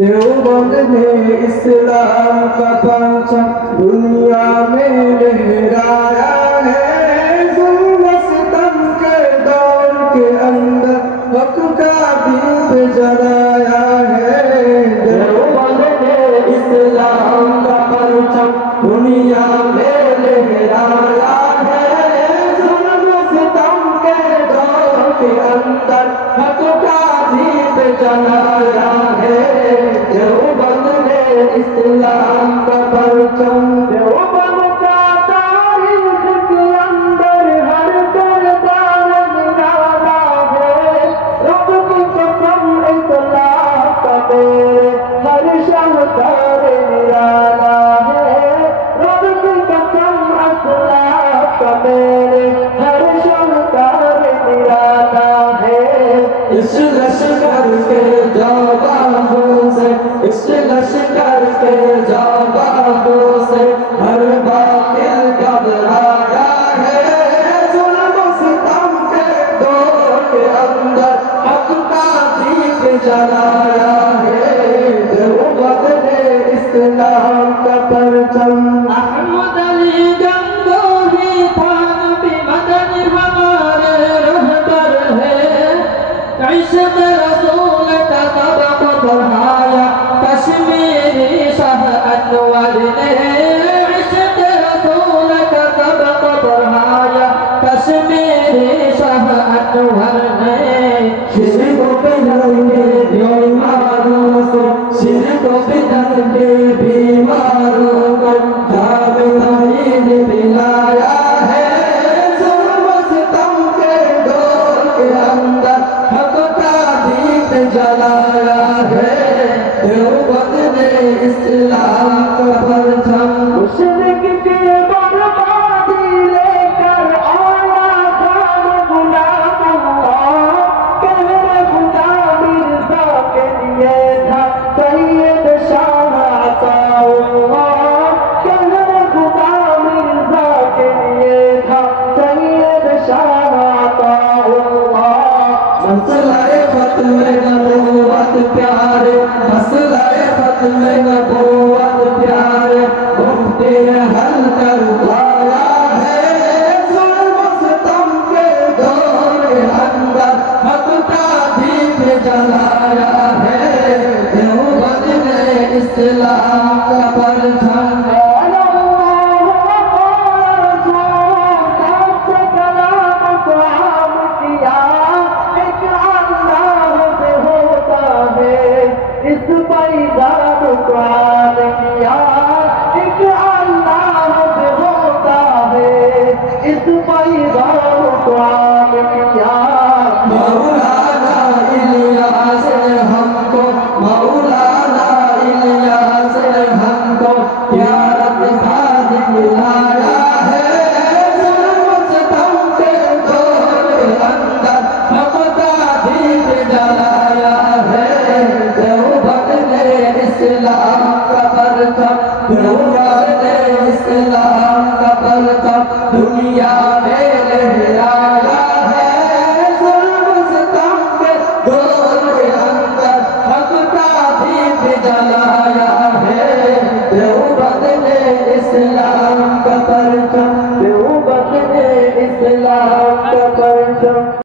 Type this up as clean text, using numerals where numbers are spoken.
देवबंद ने इस्लाम का परचम दुनिया में लहराया है। जुल्म सितम के दौर के अंदर हक का दीप जलाया है। देवबंद ने इस्लाम का परचम दुनिया में लहराया है। जुल्म सितम के दौर के अंदर हक का दीप जलाया है। देवबंद ने इस्लाम का परचम देवबंद का तारीख के अंदर हर किरदार निराला है। रब की कसम इस्लाम का मेरे हर शाहकार निराला है। रब की कसम इस्लाम का मेरे हर शाहकार निराला है। इस लश्कर के जाबाजों से इस लश्कर के जाबाजों से हर बातिल घबराया है। जुल्म सितम के दौर के अंदर हक का दीप जलाया है। देवबंद ने इस्लाम का परचम अहमद अली गंगोही था नबी मदनी हमारे रहबर है। इश्क़ रसूल का सबक बढ़ाया कश्मीरी शाह अनवर ने। इश्क़ रसूल का सबक बढ़ाया कश्मीरी शाह अनवर ने। शिर्क पे लगे बीमारों से शिर्क पे लगे बीमारों को जावेद दिलाया है। जुल्म सितम के दौर के अंदर हक का दीप जलाया है। देवबंद ने इस्लाम का परचम मुशरिक की बर्बादी लेकर आया खान गुलाम अल्लाह। कहने खुदा मिर्जा के लिए था सैयद शाह अताउल्लाह। कहने खुदा मिर्जा के लिए था सैयद शाह अताउल्लाह। मसला-ए ख़त्म नबूवत प्यारे मसला-ए ख़त्म नबूवत प्यारे मुफ्ती ने हल करवाया है। जुल्म सितम के दौर के अंदर हक का दीप जलाया है। देवबंद ने इस्लाम का परचम इस पैगाम को